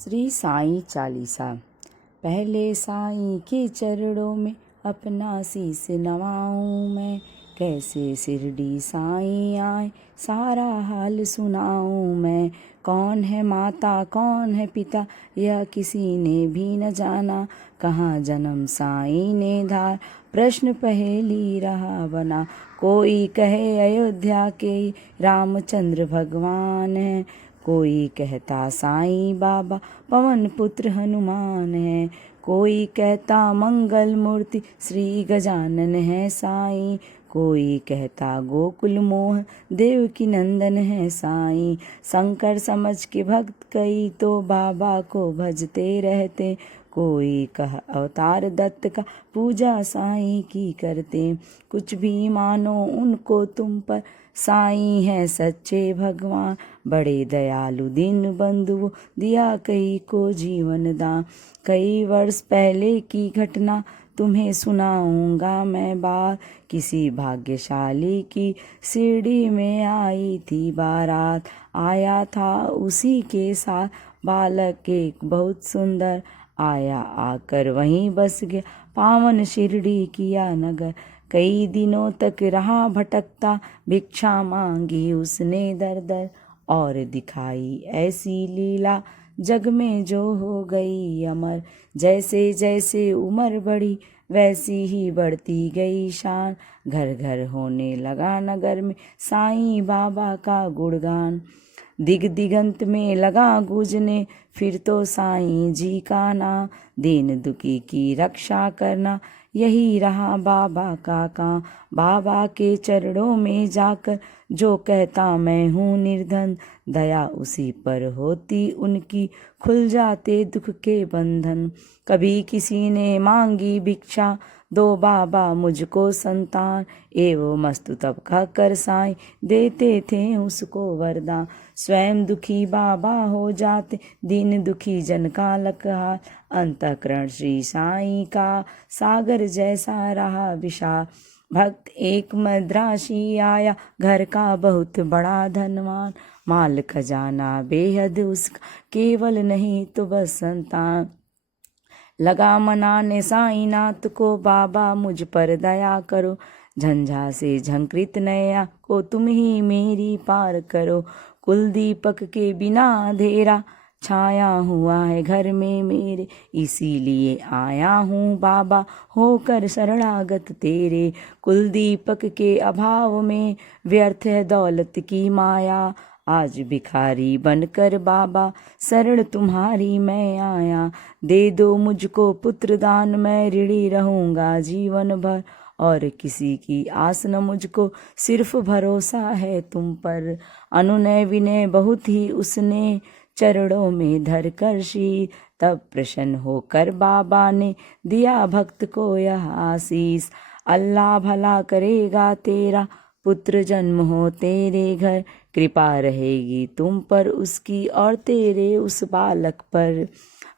श्री साईं चालीसा। पहले साईं के चरणों में अपना शीस नवाऊं मैं, कैसे शिरडी साईं आए सारा हाल सुनाऊं मैं। कौन है माता कौन है पिता यह किसी ने भी न जाना, कहाँ जन्म साईं ने धार प्रश्न पहेली रहा बना। कोई कहे अयोध्या के रामचंद्र भगवान है, कोई कहता साईं बाबा पवन पुत्र हनुमान है, कोई कहता मंगल मूर्ति श्री गजानन है साईं, कोई कहता गोकुल मोह देवकी नंदन है साईं। शंकर समझ के भक्त कई तो बाबा को भजते रहते, कोई कह अवतार दत्त का पूजा साईं की करते। कुछ भी मानो उनको तुम पर साईं है सच्चे भगवान, बड़े दयालु दीन बंधु दिया कई को जीवन दान। कई वर्ष पहले की घटना तुम्हें सुनाऊंगा मैं बात, किसी भाग्यशाली की शिरडी में आई थी बारात। आया था उसी के साथ बालक एक बहुत सुंदर, आया आकर वहीं बस गया पावन शिरडी किया नगर। कई दिनों तक रहा भटकता भिक्षा मांगी उसने दर दर, और दिखाई ऐसी लीला जग में जो हो गई अमर। जैसे जैसे उम्र बढ़ी वैसी ही बढ़ती गई शान, घर घर होने लगा नगर में साईं बाबा का गुणगान। दिग दिगंत में लगा गूंजने फिर तो साईं जी का नाम, दीन दुखी की रक्षा करना यही रहा बाबा का काम। बाबा के चरणों में जाकर जो कहता मैं हूँ निर्धन, दया उसी पर होती उनकी खुल जाते दुख के बंधन। कभी किसी ने मांगी भिक्षा दो बाबा मुझको संतान, एवं मस्तु तब कहकर साईं देते थे उसको वरदान। स्वयं दुखी बाबा हो जाते दीन दुखी जन का लकहार, अंतःकरण श्री साईं का सागर जैसा रहा विशाल। भक्त एक मद्रासी आया घर का बहुत बड़ा धनवान, माल खजाना बेहद उसका केवल नहीं तो बस संतान। लगा मनाने साईंनाथ को बाबा मुझ पर दया करो, झंझा से झंकृत नैया को तुम ही मेरी पार करो। कुल दीपक के बिना अंधेरा छाया हुआ है घर में मेरे, इसीलिए आया हूँ बाबा होकर शरणागत तेरे। कुल दीपक के अभाव में व्यर्थ है दौलत की माया, आज भिखारी बनकर बाबा शरण तुम्हारी मैं आया। दे दो मुझको पुत्र दान मैं ऋणी रहूँगा जीवन भर, और किसी की आस न मुझको सिर्फ भरोसा है तुम पर। अनुनय विनय बहुत ही उसने चरणों में धर कर शीश, तब प्रसन्न होकर बाबा ने दिया भक्त को यह आशीष। अल्लाह भला करेगा तेरा पुत्र जन्म हो तेरे घर, कृपा रहेगी तुम पर उसकी और तेरे उस बालक पर।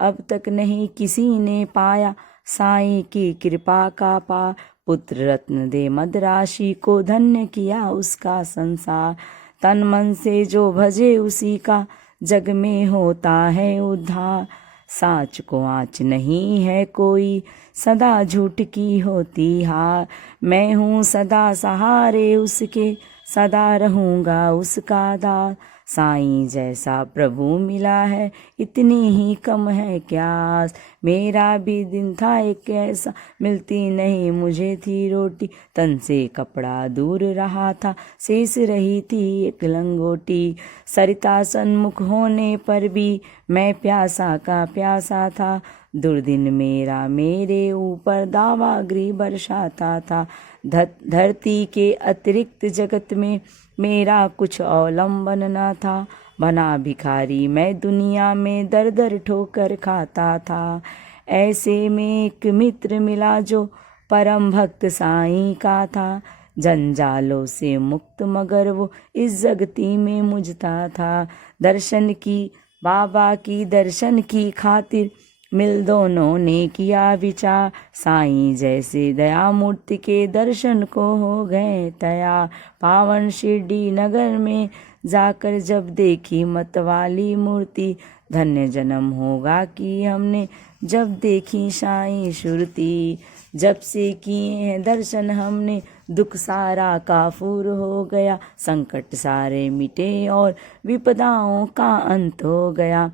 अब तक नहीं किसी ने पाया साईं की कृपा का पार, पुत्र रत्न दे मद्रासी को धन्य किया उसका संसार। तन मन से जो भजे उसी का जग में होता है उद्धार, साच को आँच नहीं है कोई सदा झूठ की होती हार। मैं हूँ सदा सहारे उसके सदा रहूँगा उसका दास, साईं जैसा प्रभु मिला है इतनी ही कम है क्या आस। मेरा भी दिन था एक ऐसा मिलती नहीं मुझे थी रोटी, तन से कपड़ा दूर रहा था शेष रही थी एक लंगोटी। सरिता सन्मुख होने पर भी मैं प्यासा का प्यासा था, दुर्दिन मेरा मेरे ऊपर दावाग्नि बरसाता था। धरती के अतिरिक्त जगत में मेरा कुछ अवलंबन न था, बना भिखारी मैं दुनिया में दर दर ठोकर खाता था। ऐसे में एक मित्र मिला जो परम भक्त साईं का था, जंजालों से मुक्त मगर वो इस जगती में मुझता था। दर्शन की बाबा की दर्शन की खातिर मिल दोनों ने किया विचार, साईं जैसे दया मूर्ति के दर्शन को हो गए तैयार। पावन शिरडी नगर में जाकर जब देखी मतवाली मूर्ति, धन्य जन्म होगा कि हमने जब देखी साईं सुरती। जब से किए हैं दर्शन हमने, दुख सारा काफूर हो गया, संकट सारे मिटे और विपदाओं का अंत हो गया।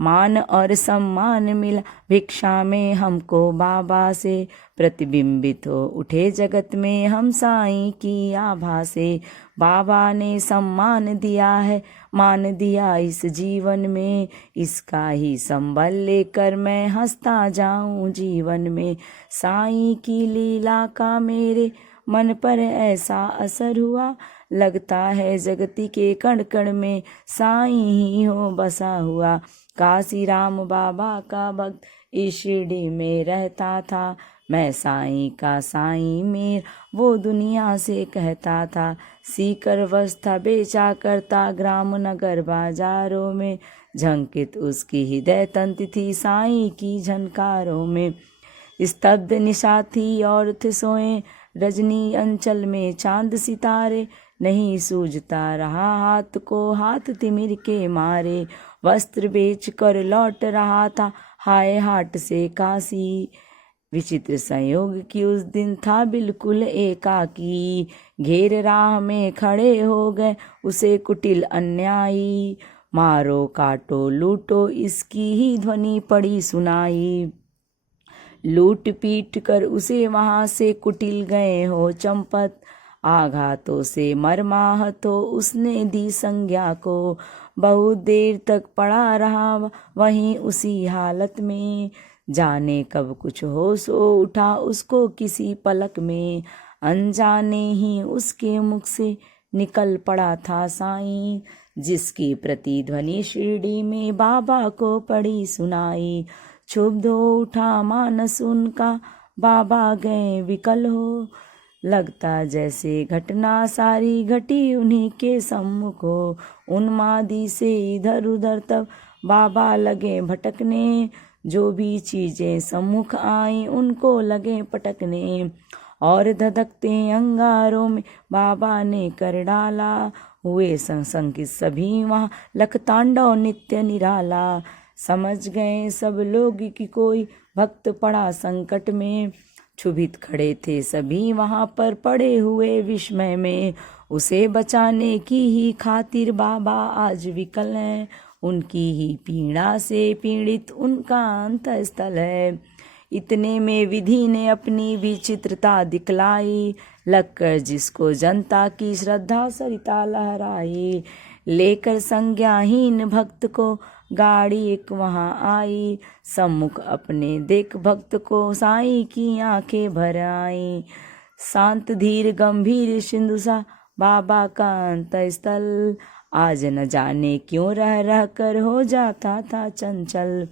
मान और सम्मान मिला भिक्षा में हमको बाबा से, प्रतिबिंबित हो उठे जगत में हम साईं की आभा से। बाबा ने सम्मान दिया है, मान दिया इस जीवन में, इसका ही संबल लेकर मैं हंसता जाऊं जीवन में। साईं की लीला का मेरे मन पर ऐसा असर हुआ, लगता है जगती के कण कण में साईं ही हो बसा हुआ। काशी राम बाबा का भक्त इस शिरडी में रहता था, मैं साईं का साईं मेरा वो दुनिया से कहता था। सीकर वस्ता बेचा करता ग्राम नगर बाजारों में, झंकित उसकी हृदय तंत्र थी साईं की झनकारों में। स्तब्ध निशा थी और थे सोए रजनी अंचल में चांद सितारे, नहीं सूझता रहा हाथ को हाथ तिमिर के मारे। वस्त्र बेच कर लौट रहा था हाय हाट से काशी, विचित्र संयोग कि उस दिन था बिल्कुल एकाकी। घेर राह में खड़े हो गए उसे कुटिल अन्यायी, मारो काटो लूटो इसकी ही ध्वनि पड़ी सुनाई। लूट पीट कर उसे वहां से कुटिल गए हो चंपत, आघातों से मरमाहत हो उसने दी संज्ञा को। बहुत देर तक पड़ा रहा वहीं उसी हालत में, जाने कब कुछ होश हो उठा उसको किसी पलक में। अनजाने ही उसके मुख से निकल पड़ा था साईं, जिसकी प्रतिध्वनि शिरडी में बाबा को पड़ी सुनाई। क्षुब्ध हो उठा मानस उनका, बाबा गए विकल हो, लगता जैसे घटना सारी घटी उन्हीं के सम्मुख हो। उन्मादी से इधर उधर तब बाबा लगे भटकने, जो भी चीजें सम्मुख आई उनको लगे पटकने। और धधकते अंगारों में बाबा ने कर डाला, हुए संकित सभी वहाँ लख तांडव नित्य निराला। समझ गए सब लोग कि कोई भक्त पड़ा संकट में, क्षुभित खड़े थे सभी वहाँ पर पड़े हुए विस्मय में। उसे बचाने की ही खातिर बाबा आज विकल हैं, उनकी ही पीड़ा से पीड़ित उनका अंतःस्थल है। इतने में विधि ने अपनी विचित्रता दिखलाई, लगकर जिसको जनता की श्रद्धा सरिता लहराई। लेकर संज्ञाहीन भक्त को गाड़ी एक वहां आई, सम्मुख अपने देख भक्त को साईं की आंखें भर आई। शांत धीर गंभीर सिंधु सा बाबा का अंतःस्थल, आज न जाने क्यों रह रह कर हो जाता था चंचल।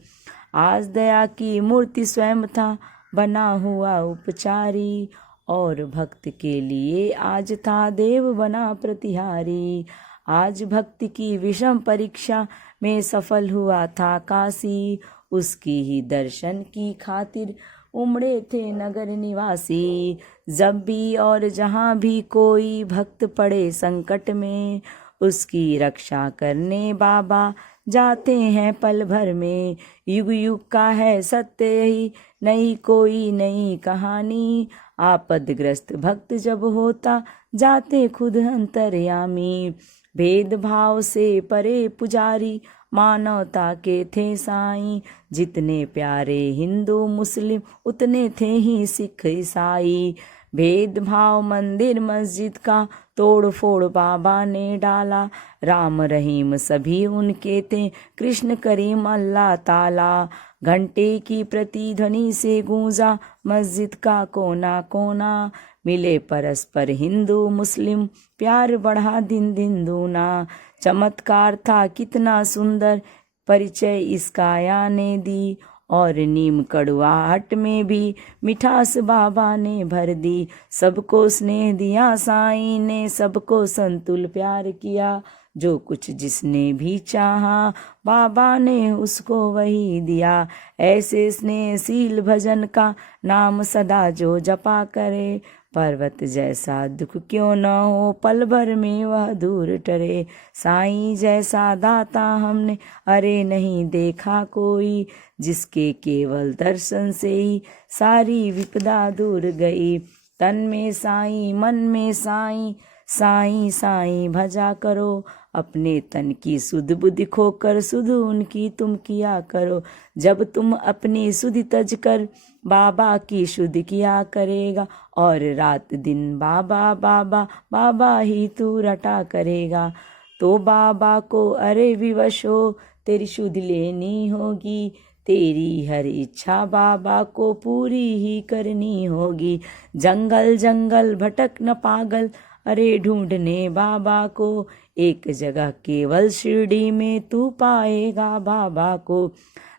आज दया की मूर्ति स्वयं था बना हुआ उपचारी, और भक्त के लिए आज था देव बना प्रतिहारी। आज भक्ति की विषम परीक्षा में सफल हुआ था काशी, उसकी ही दर्शन की खातिर उमड़े थे नगर निवासी। जब भी और जहाँ भी कोई भक्त पड़े संकट में, उसकी रक्षा करने बाबा जाते हैं पल भर में। युग युग का है सत्य यही, नहीं कोई नई कहानी। आपदग्रस्त भक्त जब होता जाते खुद अंतर्यामी। भेदभाव से परे पुजारी मानवता के थे साईं, जितने प्यारे हिंदू मुस्लिम उतने थे ही सिख ईसाई। भेदभाव मंदिर मस्जिद का तोड़ फोड़ बाबा ने डाला, राम रहीम सभी उनके थे कृष्ण करीम अल्लाह ताला। घंटे की प्रतिध्वनि से गूंजा मस्जिद का कोना कोना, मिले परस्पर हिंदू मुस्लिम प्यार बढ़ा दिन दिन दूना। चमत्कार था कितना सुंदर परिचय इसका आया ने दी, और नीम कड़वाहट में भी मिठास बाबा ने भर दी। सबको स्नेह दिया साईं ने, सबको संतुल प्यार किया, जो कुछ जिसने भी चाहा बाबा ने उसको वही दिया। ऐसे स्नेहशील भजन का नाम सदा जो जपा करे, पर्वत जैसा दुख क्यों न हो पल भर में वह दूर टरे। साईं जैसा दाता हमने अरे नहीं देखा कोई, जिसके केवल दर्शन से ही सारी विपदा दूर गई। तन में साईं मन में साईं, साईं साईं भजा करो, अपने तन की सुध बुद्धि खोकर सुध उनकी तुम किया करो। जब तुम अपनी सुधि तज कर बाबा की शुद्ध किया करेगा, और रात दिन बाबा बाबा बाबा ही तू रटा करेगा। तो बाबा को अरे विवश हो तेरी शुद्ध लेनी होगी, तेरी हर इच्छा बाबा को पूरी ही करनी होगी। जंगल जंगल भटक न पागल, अरे ढूंढने बाबा को, एक जगह केवल शिरडी में तू पाएगा बाबा को।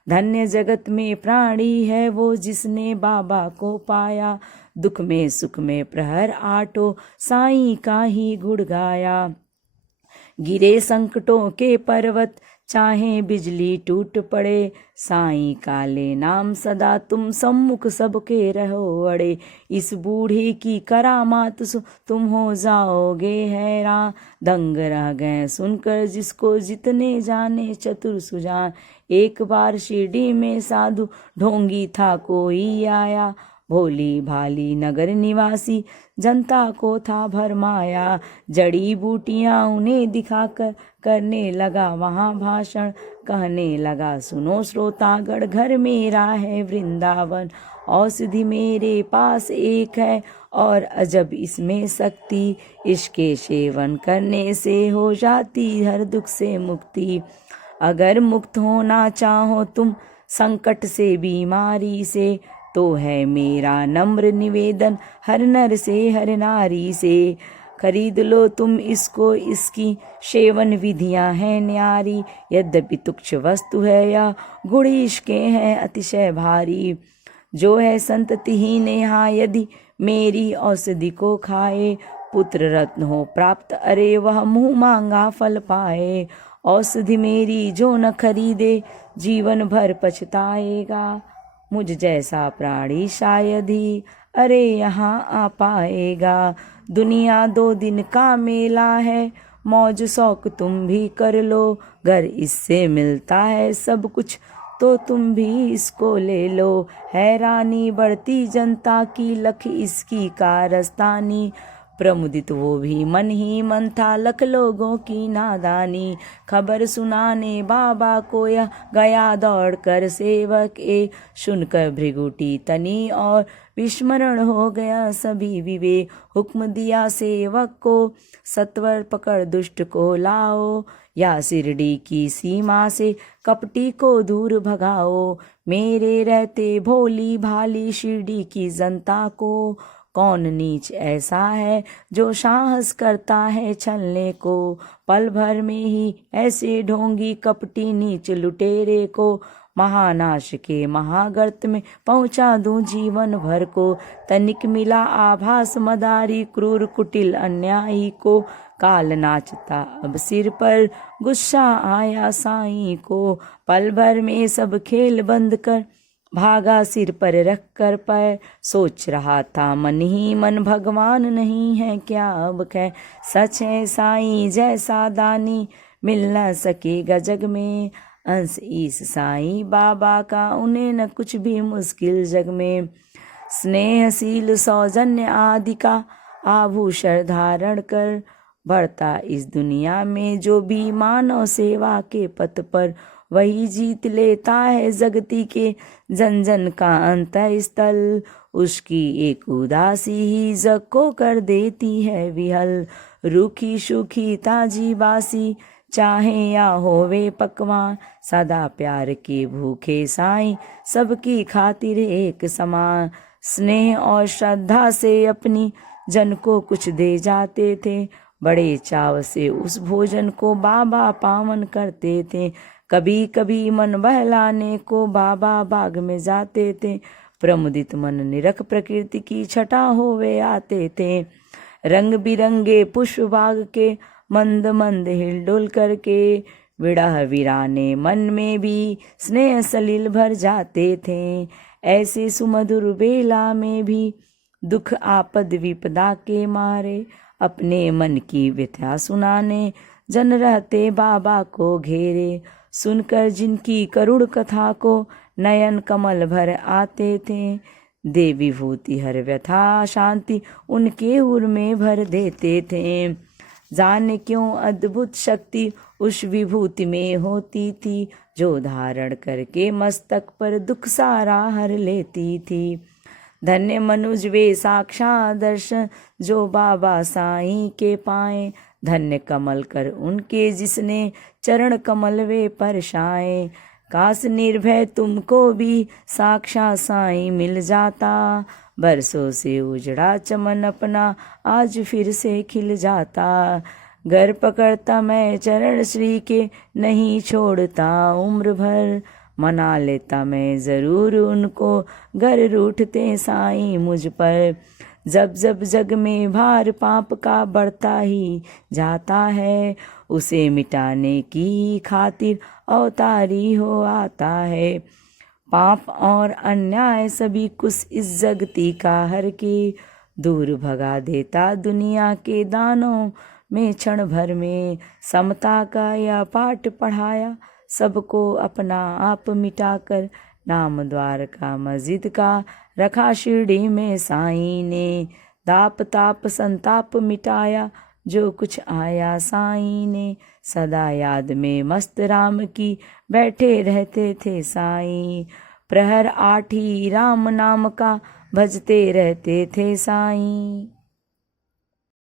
धन्य जगत में प्राणी है वो जिसने बाबा को पाया, दुख में सुख में प्रहर आटो साईं का ही गुण गाया। गिरे संकटों के पर्वत चाहे बिजली टूट पड़े, साईं काले नाम सदा तुम सम्मुख सबके रहो अड़े। इस बूढ़ी की करामात तुम हो जाओगे हैरान, दंग रह गए सुनकर जिसको जितने जाने चतुर सुजान। एक बार शिरडी में साधु ढोंगी था कोई आया, भोली भाली नगर निवासी जनता को था भरमाया। जड़ी बूटियां उन्हें दिखाकर करने लगा वहाँ भाषण, कहने लगा सुनो श्रोतागण घर मेरा है वृंदावन। औषधि मेरे पास एक है और अजब इसमें शक्ति, इसके सेवन करने से हो जाती हर दुख से मुक्ति। अगर मुक्त होना चाहो तुम संकट से बीमारी से, तो है मेरा नम्र निवेदन हर नर से हर नारी से। खरीद लो तुम इसको, इसकी सेवन विधियां हैं न्यारी, यद्यपि तुच्छ वस्तु है या गुण इसके हैं अतिशय भारी। जो है संततिहीन यहाँ यदि मेरी औषधि को खाए, पुत्र रत्न हो प्राप्त अरे वह मुँह मांगा फल पाए। औषधि मेरी जो न खरीदे जीवन भर पछताएगा, मुझ जैसा प्राणी शायद ही अरे यहाँ आ पाएगा। दुनिया 2 दिन का मेला है, मौज शौक तुम भी कर लो, घर इससे मिलता है सब कुछ तो तुम भी इसको ले लो। हैरानी बढ़ती जनता की लख इसकी कारस्तानी, प्रमुदित वो भी मन ही मन था लख लोगों की नादानी। खबर सुनाने बाबा को यह गया दौड़ कर सेवक ए, सुनकर भृगुटी तनी और विस्मरण हो गया सभी विवेक। हुक्म दिया सेवक को सत्वर पकड़ दुष्ट को लाओ, या शिरडी की सीमा से कपटी को दूर भगाओ। मेरे रहते भोली भाली शिरडी की जनता को, कौन नीच ऐसा है जो साहस करता है छलने को। पल भर में ही ऐसे ढोंगी कपटी नीच लुटेरे को, महानाश के महागर्त में पहुंचा दूं जीवन भर को। तनिक मिला आभास मदारी क्रूर कुटिल अन्यायी को, काल नाचता अब सिर पर गुस्सा आया साईं को। पल भर में सब खेल बंद कर भागा सिर पर रख कर पैर, सोच रहा था मन ही मन भगवान नहीं है क्या अब खैर। सच है साईं जैसा दानी मिल न सकेगा जग में, अंश इस साईं बाबा का उन्हें न कुछ भी मुश्किल जग में। स्नेहशील सौजन्य आदि का आभूषण धारण कर, बढ़ता इस दुनिया में जो भी मानव सेवा के पथ पर, वही जीत लेता है जगती के जन जन का अंतः स्थल। उसकी एक उदासी ही जग को कर देती है विहल, रूखी सूखी ताजी बासी चाहे या होवे पकवान, सदा प्यार के भूखे साईं सबकी खातिर एक समान। स्नेह और श्रद्धा से अपनी जन को कुछ दे जाते थे, बड़े चाव से उस भोजन को बाबा पावन करते थे। कभी कभी मन बहलाने को बाबा बाग में जाते थे, प्रमुदित मन निरख प्रकृति की छटा होवे आते थे। रंग बिरंगे पुष्प बाग के मंद मंद हिलडुल करके। विरह वीराने मन में भी स्नेह सलिल भर जाते थे। ऐसे सुमधुर बेला में भी दुख आपद विपदा के मारे अपने मन की व्यथा सुनाने जन रहते बाबा को घेरे। सुनकर जिनकी करुण कथा को नयन कमल भर आते थे। दे विभूति हर व्यथा शांति उनके उर में भर देते थे। जाने क्यों अद्भुत शक्ति उस विभूति में होती थी, जो धारण करके मस्तक पर दुख सारा हर लेती थी। धन्य मनुज वे साक्षात दर्शन जो बाबा साईं के पाए। धन्य कमल कर उनके जिसने चरण कमल वे परछाए। काश निर्भय तुमको भी साक्षात साईं मिल जाता। बरसों से उजड़ा चमन अपना आज फिर से खिल जाता। घर पकड़ता मैं चरण श्री के नहीं छोड़ता उम्र भर। मना लेता मैं जरूर उनको घर रूठते साईं मुझ पर। जब जब जग में भार पाप का बढ़ता ही जाता है, उसे मिटाने की खातिर अवतारी हो आता है। पाप और अन्याय सभी कुछ इस जगती का हर के दूर भगा देता दुनिया के दानों में क्षण भर में। समता का यह पाठ पढ़ाया सबको अपना आप मिटाकर। नाम द्वार का मस्जिद का रखा शिरडी में साईं ने। दाप ताप संताप मिटाया जो कुछ आया साईं ने। सदा याद में मस्त राम की बैठे रहते थे साईं। प्रहर 8 ही राम नाम का भजते रहते थे साईं।